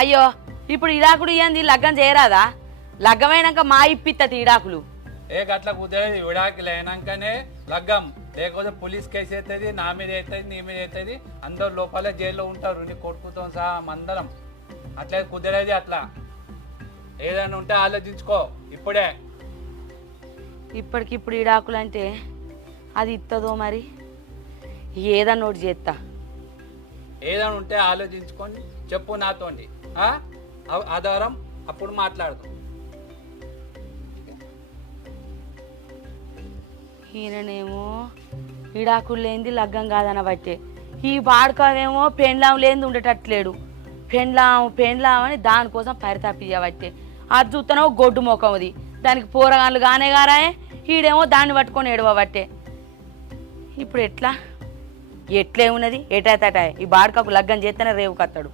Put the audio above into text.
అయ్యో ఇప్పుడు ఇడాకుడు ఇయ్యంది లగ్గం చేయరాదా? లగ్గమైనాక మా ఇప్పిత్తది ఇడాకులు. ఏ గట్ల కుదిరేది విడాకులు అయినాకనే లగ్గం, లేకపోతే పోలీస్ కేసు అవుతుంది, నా మీద అవుతుంది, నీ మీద అవుతుంది, అందరు లోపలే జైల్లో ఉంటారు, నీ కొడుకుతో సహా అందరం. అట్లా కుదిరేది అట్లా. ఏదైనా ఉంటే ఆలోచించుకో ఇప్పుడే. ఇప్పటికిప్పుడు ఇడాకులు అంటే అది ఇస్తుందో మరి? ఏదన్నా నోటి చేస్తా. ఏదైనా ఉంటే ఆలోచించుకొని చెప్పు నాతోండి, ఆధారం అప్పుడు మాట్లాడదాం. ఈయననేమో ఇడాకులు లేనిది లగ్గం కాదన బట్టే, ఈ బాడుకావేమో పెండ్లాం లేనిది ఉండేటట్లేడు. పెండ్లాం అని దానికోసం పరితాపియబట్టే. అది చూస్తానో గొడ్డు ముఖం అది, దానికి పోరగాళ్ళు గానే గారాయే, ఈడేమో దాన్ని పట్టుకొని ఏడవబట్టే. ఇప్పుడు ఎట్లా ఉన్నది ఎటాతటాయ్? ఈ బాడుకాకు లగ్గం చేస్తేనే రేవు కత్తాడు.